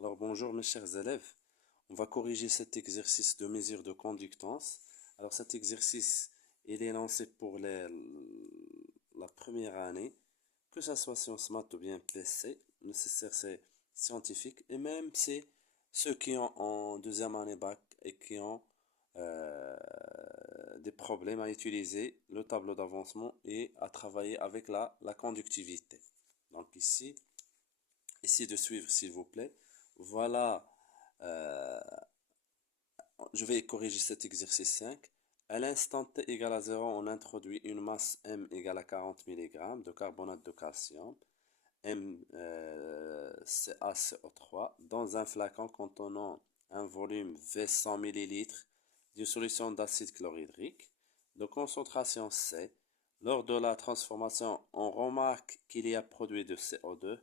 Alors bonjour mes chers élèves, on va corriger cet exercice de mesure de conductance. Alors cet exercice, il est lancé pour la première année, que ce soit sciences maths ou bien PC, nécessaire c'est scientifique, et même c'est ceux qui ont en deuxième année bac et qui ont euh, des problèmes à utiliser le tableau d'avancement et à travailler avec la conductivité. Donc ici, essayez de suivre s'il vous plaît. Voilà, euh, je vais corriger cet exercice 5. À l'instant t égale à 0, on introduit une masse M égale à 40 mg de carbonate de calcium, MCaCO3, dans un flacon contenant un volume V 100 ml d'une solution d'acide chlorhydrique de concentration C. Lors de la transformation, on remarque qu'il y a produit de CO2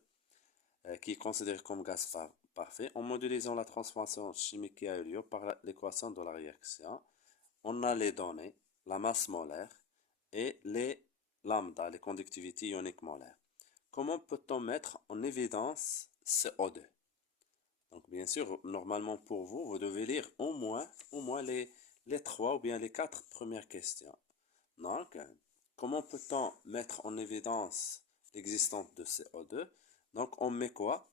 qui est considéré comme gaz parfait. En modélisant la transformation chimique qui a eu lieu par l'équation de la réaction, on a les données, la masse molaire et les lambda, les conductivités ioniques molaires. Comment peut-on mettre en évidence CO2? Donc, bien sûr, normalement pour vous, vous devez lire au moins les trois ou bien les quatre premières questions. Donc, comment peut-on mettre en évidence l'existence de CO2? Donc, on met quoi?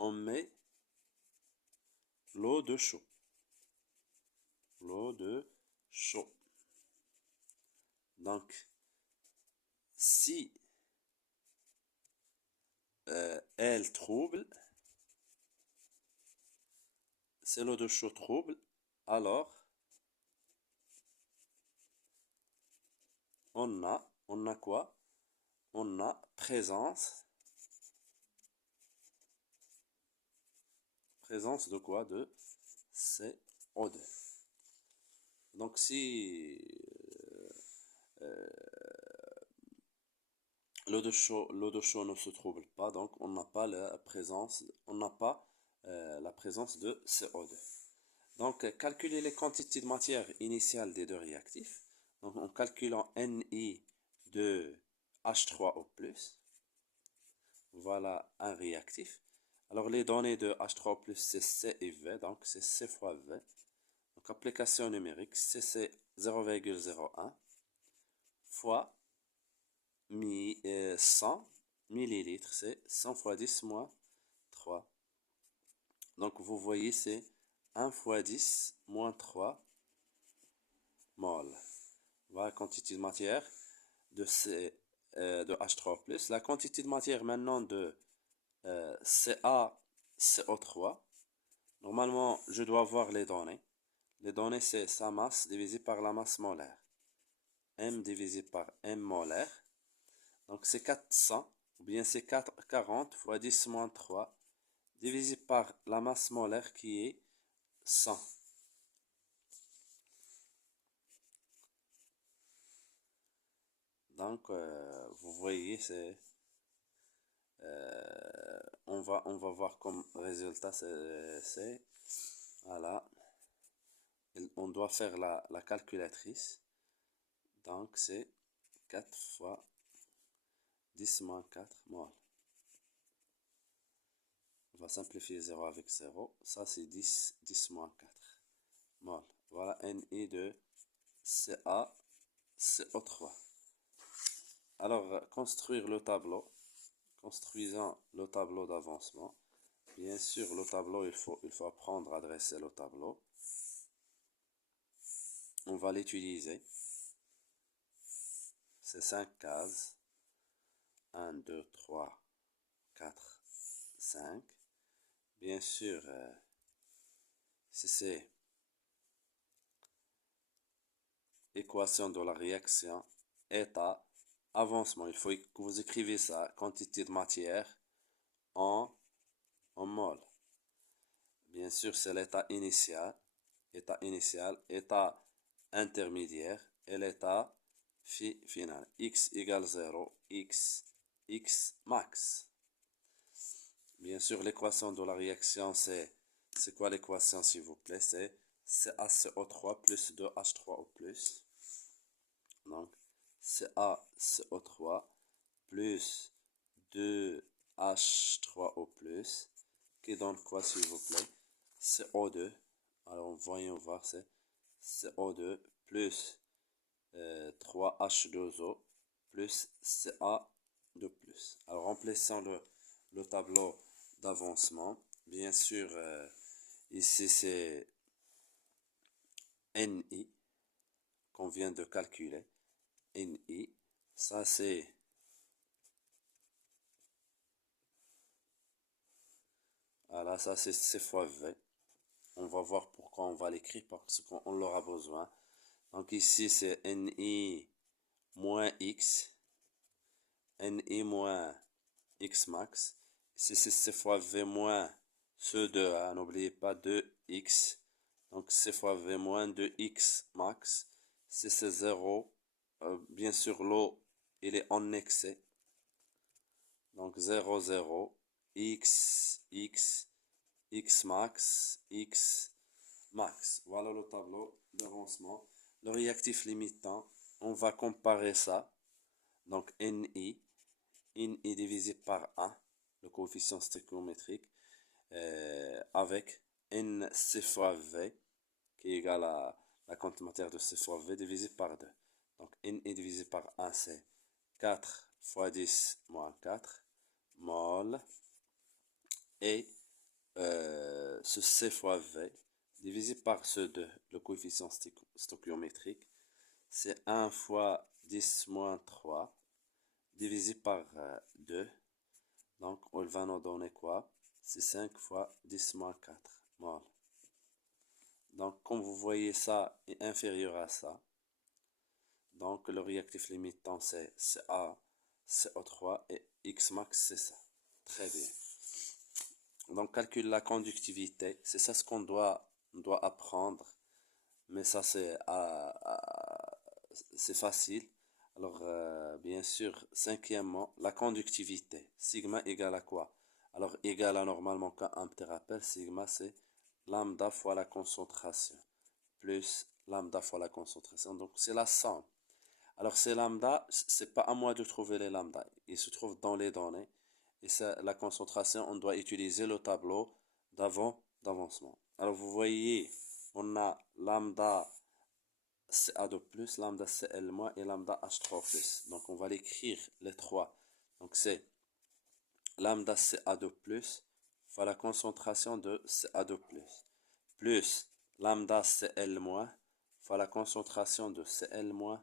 On met l'eau de chaud. L'eau de chaud. Donc, si elle trouble, c'est l'eau de chaud trouble, alors on a quoi? On a présence de quoi? De CO2. Donc si l'eau de chaud ne se trouble pas, donc on n'a pas la présence de CO2. Donc, calculer les quantités de matière initiale des deux réactifs. Donc, en calculant Ni de H3O+, voilà un réactif. Alors, les données de H3O+, c'est C et V, donc c'est C fois V. Donc, application numérique, c'est 0,01 fois 100 millilitres, c'est 100 fois 10 moins 3. Donc, vous voyez, c'est 1 fois 10 moins 3 mol. Voilà la quantité de matière de H3+. La quantité de matière maintenant de CaCO3. Normalement, je dois voir les données. Les données, c'est sa masse divisée par la masse molaire. M divisé par M molaire. Donc, c'est 400, ou bien c'est 40 fois 10 moins 3, divisé par la masse molaire qui est 100. Donc, vous voyez, on va voir comme résultat, voilà, on doit faire la calculatrice. Donc, c'est 4 fois 10 moins 4 mol. On va simplifier 0 avec 0. Ça, c'est 10 moins 4 mol. Voilà, Ni de CaCO3. Alors, construire le tableau. Construisant le tableau d'avancement. Bien sûr, le tableau, il faut apprendre à dresser le tableau. On va l'utiliser. C'est 5 cases. 1, 2, 3, 4, 5. Bien sûr, c'est équation de la réaction, état, avancement. Il faut que vous écrivez ça, quantité de matière en, en mol. Bien sûr, c'est l'état initial, état intermédiaire et l'état final. X égale 0, x max. Bien sûr, l'équation de la réaction, c'est quoi l'équation, s'il vous plaît? C'est CaCO3 plus 2H3O+. Donc, CaCO3 plus 2H3O+, qui donne quoi, s'il vous plaît? CO2. Alors, voyons voir, c'est CO2 plus 3H2O plus Ca de plus. Alors, remplissons le tableau d'avancement. Bien sûr, ici, c'est Ni qu'on vient de calculer. Ni, ça c'est voilà, ça c'est C fois V. On va voir pourquoi on va l'écrire parce qu'on l'aura besoin. Donc ici c'est Ni moins X, Ni moins X max. Ici c'est C fois V moins ce 2, hein, n'oubliez pas 2X. Donc C fois V moins 2X max. Si c'est 0, bien sûr l'eau il est en excès. Donc 0, 0, X, X, X max, X max. Voilà le tableau d'avancement. Le réactif limitant, on va comparer ça. Donc Ni divisé par 1, le coefficient stéchiométrique, avec NC fois V, qui est égal à la quantité matière de C fois V divisé par 2. Donc Ni divisé par 1, c'est 4 fois 10 moins 4 mol. Et ce C fois V divisé par ce 2, le coefficient stoichiométrique, c'est 1 fois 10 moins 3 divisé par 2. Donc, on va nous donner quoi? C'est 5 fois 10 moins 4 mol. Donc, comme vous voyez, ça est inférieur à ça. Donc, le réactif limitant, c'est CA, CO3 et X max, c'est ça. Très bien. Donc, calcule la conductivité. C'est ça ce qu'on doit apprendre. Mais ça, c'est facile. Alors, bien sûr, cinquièmement, la conductivité. Sigma égale à quoi? Alors, égale à normalement, quand un petit rappel, sigma, c'est lambda fois la concentration. Plus lambda fois la concentration. Donc, c'est la somme. Alors, ces lambda, c'est pas à moi de trouver les lambda. Ils se trouvent dans les données. Et ça, la concentration, on doit utiliser le tableau d'avancement. Alors, vous voyez, on a lambda CA2+, lambda CL- et lambda H3+. Donc, on va l'écrire les trois. Donc, c'est lambda CA2+, fois la concentration de CA2+, plus lambda CL-, fois la concentration de CL-,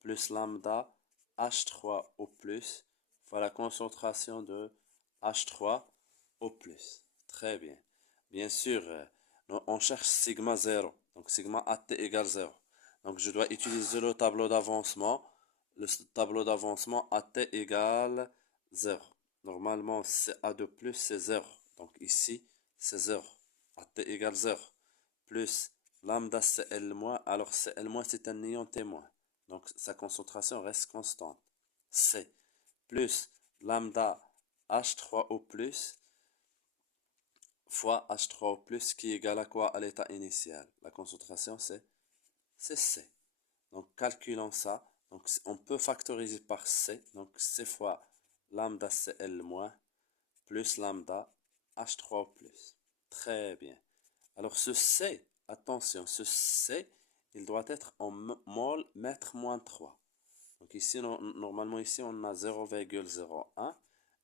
plus lambda H3O+, fois la concentration de H3O+. Très bien. Bien sûr, on cherche sigma 0. Donc, sigma AT égale 0. Donc, je dois utiliser le tableau d'avancement. Le tableau d'avancement AT égale 0. Normalement, CA2+, c'est 0. Donc, ici, c'est 0. AT égale 0. Plus lambda CL-, alors CL-, c'est un ion témoin. Donc, sa concentration reste constante. C. Plus lambda H3O+, fois H3O+, qui est égal à quoi à l'état initial? La concentration, c'est C. Donc, calculons ça. Donc, on peut factoriser par C. Donc, C fois lambda CL- plus lambda H3O+. Très bien. Alors, ce C, attention, ce C, il doit être en mol mètre moins 3. Donc, ici, normalement, ici, on a 0,01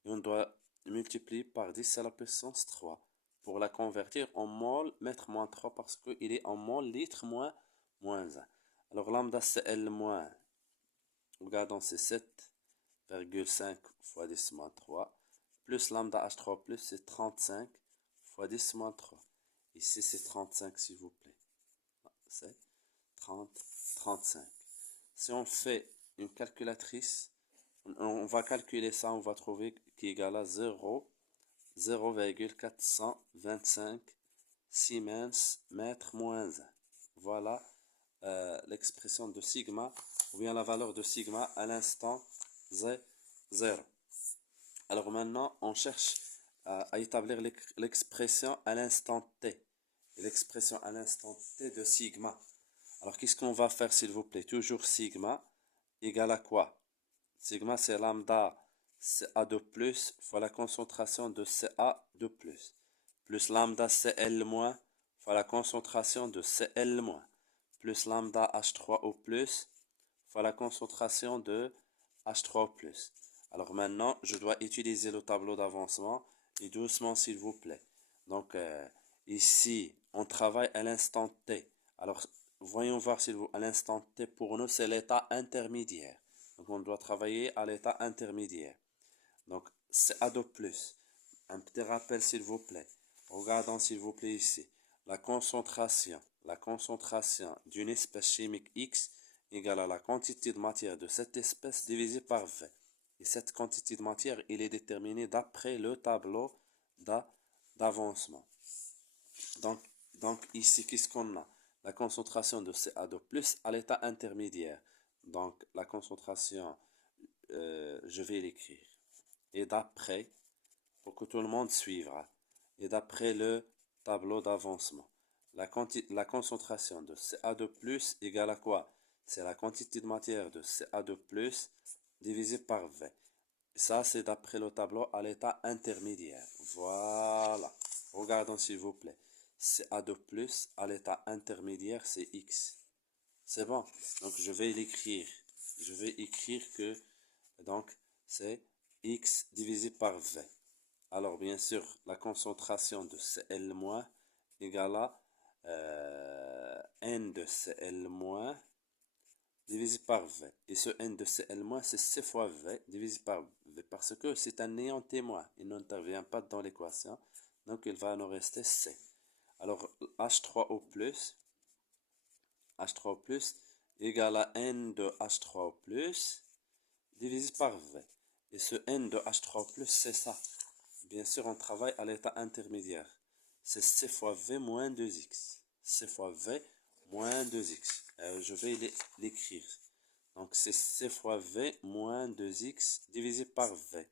et on doit multiplier par 10 à la puissance 3 pour la convertir en mol mètre moins 3 parce qu'il est en mol litre moins 1. Alors, lambda CL-, regardons, c'est 7,5 fois 10 moins 3, plus lambda H3+, c'est 35 fois 10 moins 3. Ici, c'est 35, s'il vous plaît. C'est 35. Si on fait une calculatrice, on va calculer ça, on va trouver qu'il est égal à 0,425 Siemens mètre moins 1. Voilà l'expression de sigma, ou bien la valeur de sigma à l'instant 0. Alors maintenant, on cherche à établir l'expression à l'instant t. L'expression à l'instant t de sigma. Alors qu'est-ce qu'on va faire, s'il vous plaît? Toujours sigma égale à quoi? Sigma, c'est lambda CA2+, fois la concentration de CA2+, plus plus lambda Cl- fois la concentration de Cl-, plus lambda H3O+, fois la concentration de H3O+. Alors maintenant, je dois utiliser le tableau d'avancement, et doucement s'il vous plaît. Donc ici, on travaille à l'instant T. Alors, voyons voir s'il vous plaît, à l'instant T pour nous, c'est l'état intermédiaire. Donc on doit travailler à l'état intermédiaire. Donc CA2+, un petit rappel s'il vous plaît. Regardons s'il vous plaît ici. La concentration d'une espèce chimique X égale à la quantité de matière de cette espèce divisée par V. Et cette quantité de matière, il est déterminé d'après le tableau d'avancement. Donc ici, qu'est-ce qu'on a? La concentration de CA2+ à l'état intermédiaire. Donc la concentration, je vais l'écrire. Et d'après, pour que tout le monde suivra, et d'après le tableau d'avancement, la concentration de CA2+ égale à quoi? C'est la quantité de matière de CA2+ divisé par V. Ça, c'est d'après le tableau à l'état intermédiaire. Voilà. Regardons s'il vous plaît. CA2+ à l'état intermédiaire, c'est X. C'est bon. Donc, je vais l'écrire. Je vais écrire que, donc, c'est X divisé par V. Alors, bien sûr, la concentration de Cl- égale à N de Cl- divisé par V. Et ce N de Cl-, c'est C fois V divisé par V. Parce que c'est un néant témoin. Il n'intervient pas dans l'équation. Donc, il va nous rester C. Alors, H3O+, égale à N de H3O+, divisé par V. Et ce N de H3O+, c'est ça. Bien sûr, on travaille à l'état intermédiaire. C'est C fois V moins 2X. C fois V moins 2X. Je vais l'écrire. Donc, c'est C fois V moins 2X divisé par V.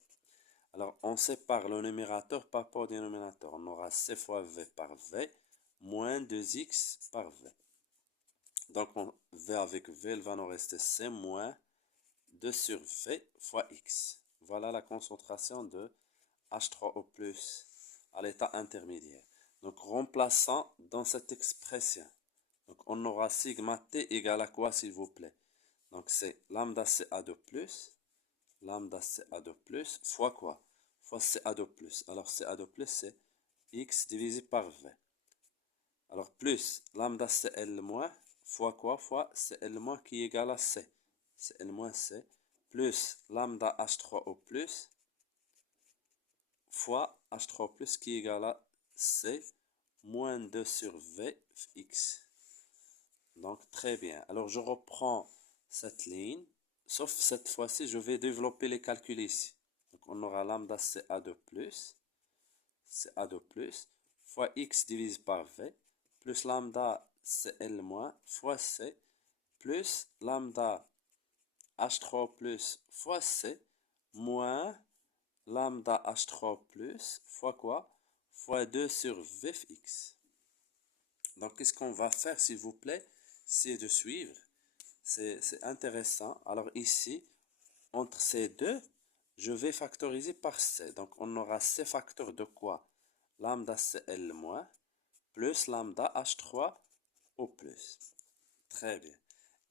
Alors, on sépare le numérateur par rapport au dénominateur. On aura C fois V par V moins 2X par V. Donc, V avec V, il va nous rester C moins 2 sur V fois X. Voilà la concentration de H3O+ à l'état intermédiaire. Donc, remplaçant dans cette expression. Donc, on aura sigma T égale à quoi, s'il vous plaît? Donc, c'est lambda CA2+, fois quoi? Fois CA2+. Alors, CA2+, c'est X divisé par V. Alors, plus lambda CL- fois quoi? Fois CL- qui est égal à C. CL- C. Plus lambda H3O+, fois H3+, qui est égal à C, moins 2 sur V, X. Donc, très bien. Alors, je reprends cette ligne, sauf cette fois-ci, je vais développer les calculs ici. Donc, on aura lambda CA2+, fois X divisé par V, plus lambda CL- fois C, plus lambda H3+ fois C, moins lambda H3+ fois quoi? Fois 2 sur Vfx. Donc, qu'est-ce qu'on va faire, s'il vous plaît? C'est de suivre. C'est intéressant. Alors ici, entre ces deux, je vais factoriser par C. Donc, on aura C facteur de quoi? Lambda CL- plus lambda H3O+. Très bien.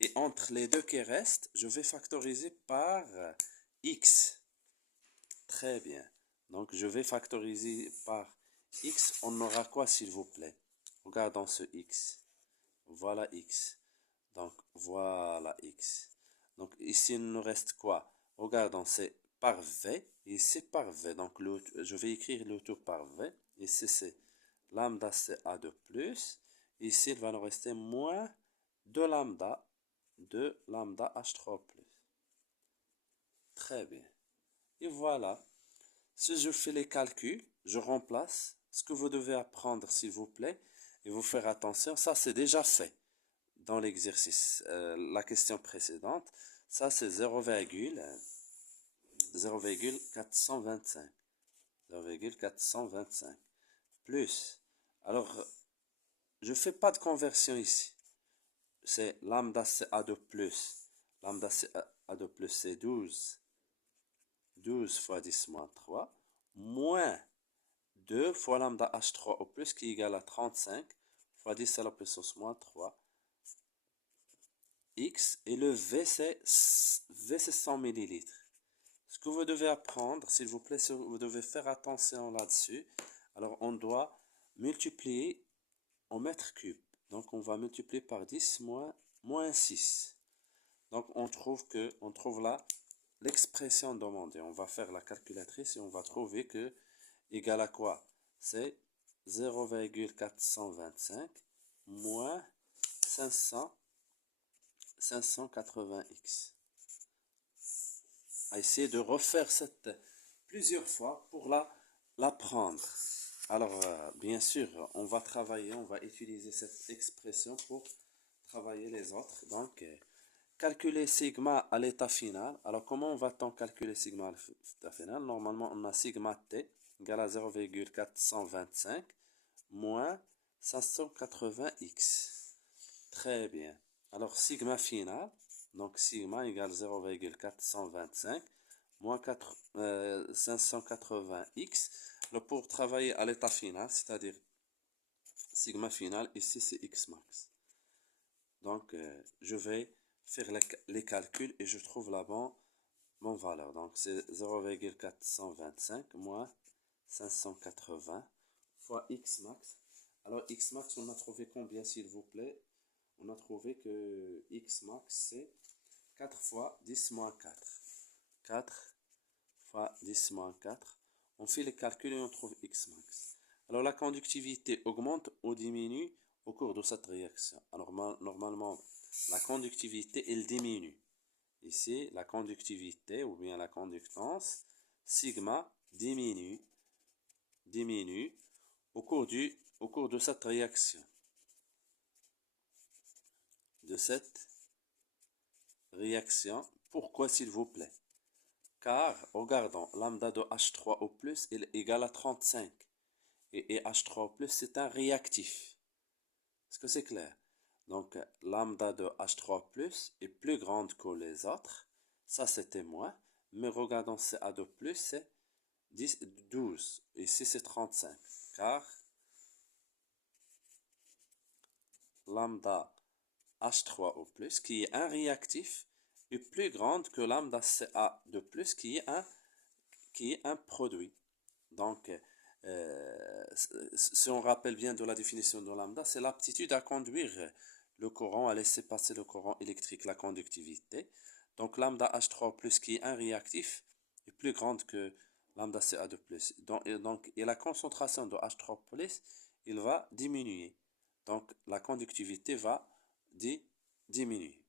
Et entre les deux qui restent, je vais factoriser par X. Très bien. Donc, je vais factoriser par X. On aura quoi, s'il vous plaît? Regardons ce X. Voilà X. Donc, voilà X. Donc, ici, il nous reste quoi? Regardons, c'est par V. Ici, par V. Donc, je vais écrire le tout par V. Ici, c'est lambda CA2+. Ici, il va nous rester moins de lambda H3+. Très bien. Et voilà. Si je fais les calculs, je remplace ce que vous devez apprendre, s'il vous plaît, et vous faire attention. Ça, c'est déjà fait dans l'exercice. La question précédente, ça, c'est 0,425. 0,425. Plus. Alors, je ne fais pas de conversion ici. C'est lambda CA2+. Lambda CA2+, c'est 12. 12 fois 10 moins 3, moins 2 fois lambda H3 au plus qui est égal à 35 fois 10 à la puissance moins 3 X. Et le V c'est 100 millilitres. Ce que vous devez apprendre, s'il vous plaît, vous devez faire attention là-dessus. Alors on doit multiplier en mètres cubes. Donc on va multiplier par 10 moins 6. Donc on trouve là l'expression demandée. On va faire la calculatrice et on va trouver que égal à quoi? C'est 0,425 moins 580x. À essayer de refaire cette plusieurs fois pour l'apprendre. Alors, bien sûr, on va utiliser cette expression pour travailler les autres. Donc, calculer sigma à l'état final. Alors, comment va-t-on calculer sigma à l'état final? Normalement, on a sigma t égale à 0,425 moins 580x. Très bien. Alors, sigma final, donc sigma égale 0,425 moins 580x. Alors, pour travailler à l'état final, c'est-à-dire sigma final, ici c'est x max. Donc, je vais faire les calculs et je trouve la bonne valeur. Donc, c'est 0,425 moins 580 fois x max. Alors, x max, on a trouvé combien, s'il vous plaît? On a trouvé que x max, c'est 4 fois 10 moins 4. 4 fois 10 moins 4. On fait les calculs et on trouve x max. Alors, la conductivité augmente ou diminue au cours de cette réaction. Alors, normalement, la conductivité, elle diminue. Ici, la conductivité ou bien la conductance, sigma diminue au cours de cette réaction. Pourquoi, s'il vous plaît? Car, regardons, lambda de H3 au plus est égal à 35. Et H3 au plus, c'est un réactif. Est-ce que c'est clair? Donc, lambda de H3 plus est plus grande que les autres. Ça, c'était moins. Mais regardons CA de plus, c'est 12. Ici, c'est 35. Car lambda H3 au plus, qui est un réactif, est plus grande que lambda CA de plus, qui est un produit. Donc, si on rappelle bien de la définition de lambda, c'est l'aptitude à conduire le courant, à laisser passer le courant électrique, la conductivité. Donc, lambda H3 plus, qui est un réactif, est plus grande que lambda CA de plus. Et la concentration de H3 plus, il va diminuer. Donc, la conductivité va diminuer.